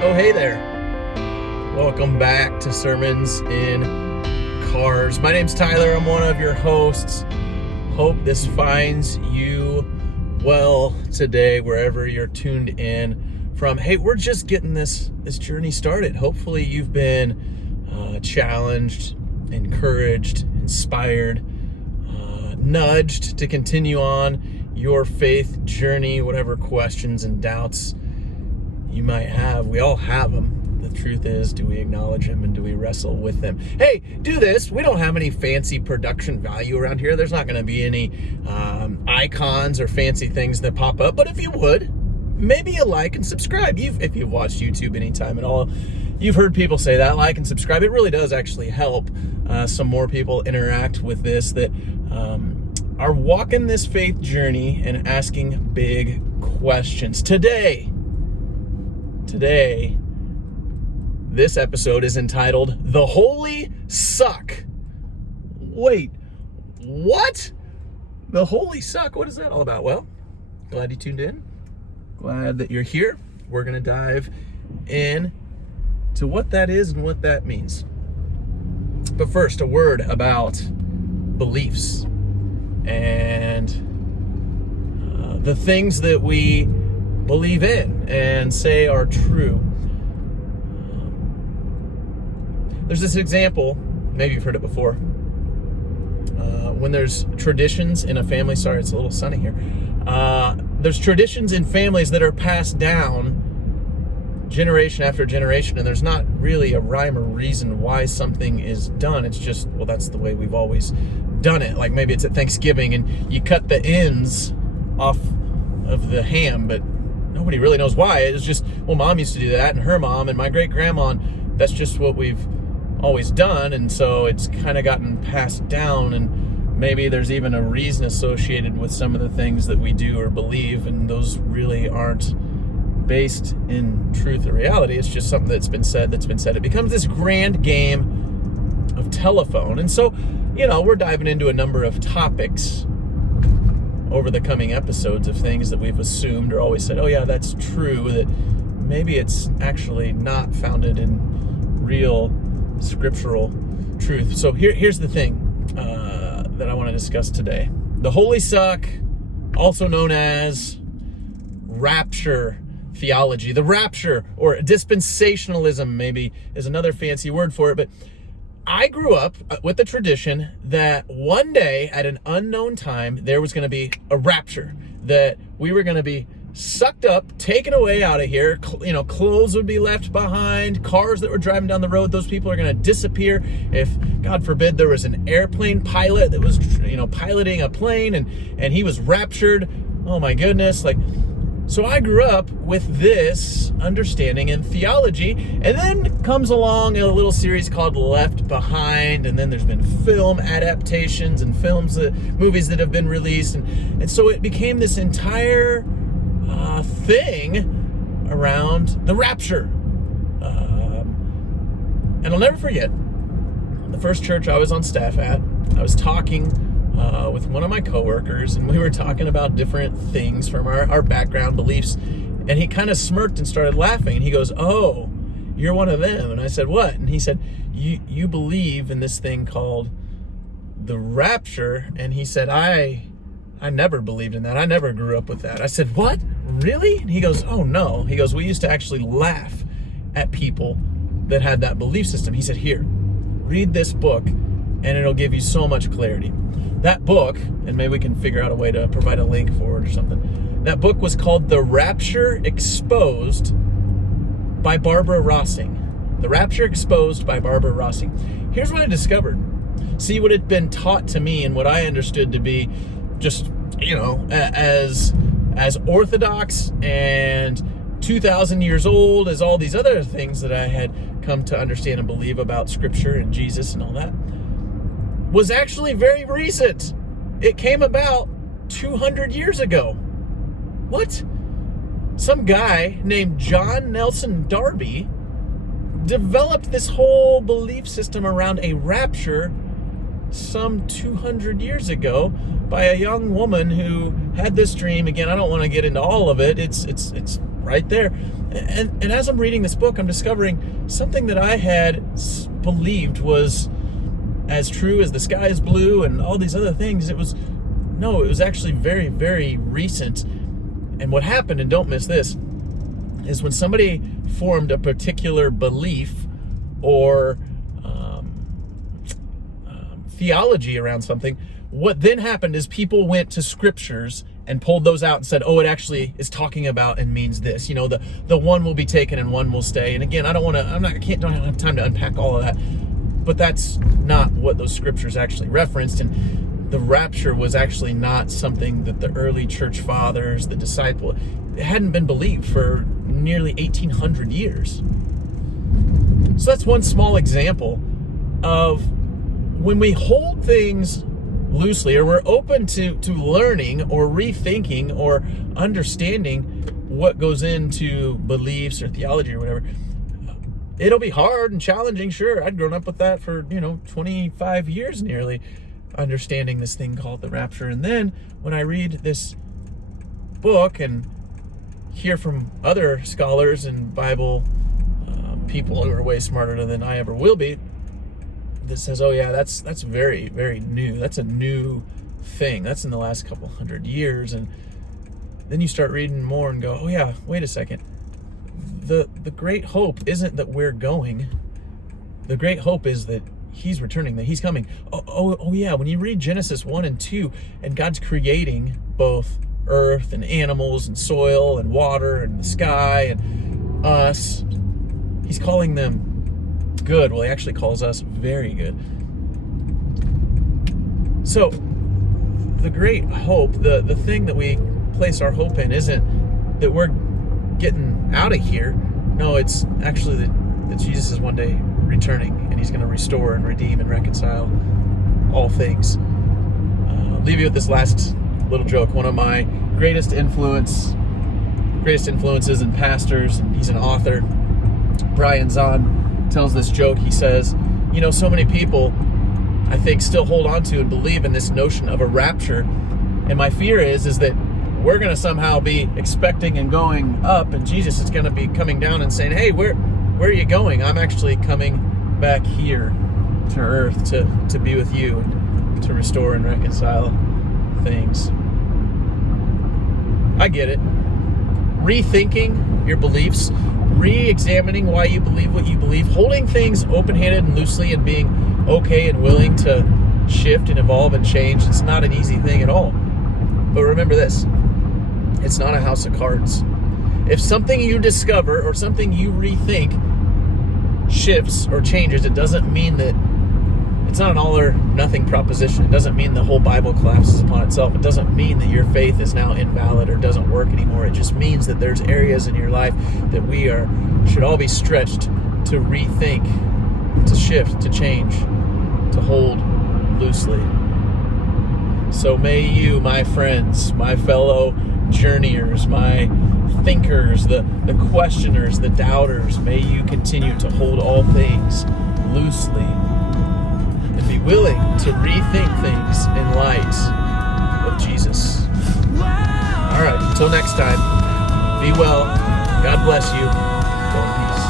Oh, hey there. Welcome back to Sermons in Cars. My name's Tyler. I'm one of your hosts. Hope this finds you well today, wherever you're tuned in from. Hey, we're just getting this journey started. Hopefully you've been challenged, encouraged, inspired, nudged to continue on your faith journey, whatever questions and doubts you might have. We all have them. The truth is, do we acknowledge them and do we wrestle with them? Hey, do this. We don't have any fancy production value around here. There's not going to be any icons or fancy things that pop up. But if you would, maybe a like and subscribe. If you've watched YouTube anytime at all, you've heard people say that, like and subscribe. It really does actually help some more people interact with this that are walking this faith journey and asking big questions. Today, this episode is entitled, The Holy Suck. Wait, what? The Holy Suck? What is that all about? Well, glad you tuned in. Glad that you're here. We're going to dive in to what that is and what that means. But first, a word about beliefs and the things that we believe in and say are true. There's this example, maybe you've heard it before, when there's traditions in a family. Sorry, it's a little sunny here. There's traditions in families that are passed down generation after generation, and there's not really a rhyme or reason why something is done. It's just, well, that's the way we've always done it. Like maybe it's at Thanksgiving and you cut the ends off of the ham, but nobody really knows why. It's just, well, mom used to do that, and her mom and my great-grandma, and that's just what we've always done, and so it's kind of gotten passed down, and maybe there's even a reason associated with some of the things that we do or believe, and those really aren't based in truth or reality. It's just something that's been said. It becomes this grand game of telephone. And so, we're diving into a number of topics over the coming episodes of things that we've assumed or always said, oh yeah, that's true, that maybe it's actually not founded in real scriptural truth. So here's the thing that I want to discuss today. The Holy Suck, also known as rapture theology. The rapture, or dispensationalism maybe, is another fancy word for it, but I grew up with the tradition that one day at an unknown time, there was going to be a rapture, that we were going to be sucked up, taken away out of here. Clothes would be left behind, cars that were driving down the road, those people are going to disappear. If, God forbid, there was an airplane pilot that was, piloting a plane and he was raptured. Oh my goodness. So I grew up with this understanding and theology, and then comes along a little series called Left Behind, and then there's been film adaptations and movies that have been released, and so it became this entire thing around the rapture. And I'll never forget, the first church I was on staff at, I was talking with one of my coworkers, and we were talking about different things from our background beliefs, and he kind of smirked and started laughing, and he goes, oh, you're one of them. And I said, what? And he said, you believe in this thing called the rapture. And he said, I never believed in that. I never grew up with that. I said, what? Really? And he goes, oh no. He goes, we used to actually laugh at people that had that belief system. He said, here, read this book and it'll give you so much clarity. That book, and maybe we can figure out a way to provide a link for it or something. That book was called The Rapture Exposed by Barbara Rossing. The Rapture Exposed by Barbara Rossing. Here's what I discovered. See, what had been taught to me and what I understood to be just, as orthodox and 2,000 years old as all these other things that I had come to understand and believe about Scripture and Jesus and all that, was actually very recent. It came about 200 years ago. What? Some guy named John Nelson Darby developed this whole belief system around a rapture some 200 years ago by a young woman who had this dream. Again, I don't want to get into all of it. It's right there. And as I'm reading this book, I'm discovering something that I had believed was as true as the sky is blue and all these other things. It was actually very, very recent. And what happened, and don't miss this, is when somebody formed a particular belief or theology around something, what then happened is people went to scriptures and pulled those out and said, oh, it actually is talking about and means this. The one will be taken and one will stay. And again, don't have time to unpack all of that. But that's not what those scriptures actually referenced. And the rapture was actually not something that the early church fathers, the disciples, it hadn't been believed for nearly 1,800 years. So that's one small example of when we hold things loosely, or we're open to learning or rethinking or understanding what goes into beliefs or theology or whatever. It'll be hard and challenging, sure. I'd grown up with that for 25 years nearly, understanding this thing called the rapture. And then when I read this book and hear from other scholars and Bible people who are way smarter than I ever will be, that says, oh yeah, that's very, very new. That's a new thing. That's in the last couple hundred years. And then you start reading more and go, oh yeah, wait a second. The great hope isn't that we're going. The great hope is that he's returning, that he's coming. Oh yeah, when you read Genesis 1 and 2, and God's creating both earth and animals and soil and water and the sky and us, he's calling them good. Well, he actually calls us very good. So the great hope, the thing that we place our hope in, isn't that we're getting out of here. No, it's actually that Jesus is one day returning, and he's going to restore and redeem and reconcile all things. I'll leave you with this last little joke. One of my greatest influences in pastors, and he's an author, Brian Zahnd, tells this joke. He says, so many people, I think, still hold on to and believe in this notion of a rapture. And my fear is that we're going to somehow be expecting and going up, and Jesus is going to be coming down and saying, hey, where are you going? I'm actually coming back here to earth to be with you, to restore and reconcile things. I get it. Rethinking your beliefs, re-examining why you believe what you believe, holding things open-handed and loosely, and being okay and willing to shift and evolve and change. It's not an easy thing at all. But remember this, it's not a house of cards. If something you discover or something you rethink shifts or changes, it doesn't mean that it's not an all or nothing proposition. It doesn't mean the whole Bible collapses upon itself. It doesn't mean that your faith is now invalid or doesn't work anymore. It just means that there's areas in your life that should all be stretched to rethink, to shift, to change, to hold loosely. So may you, my friends, my fellow journeyers, my thinkers, the questioners, the doubters, may you continue to hold all things loosely and be willing to rethink things in light of Jesus. All right, until next time, be well. God bless you. Go in peace.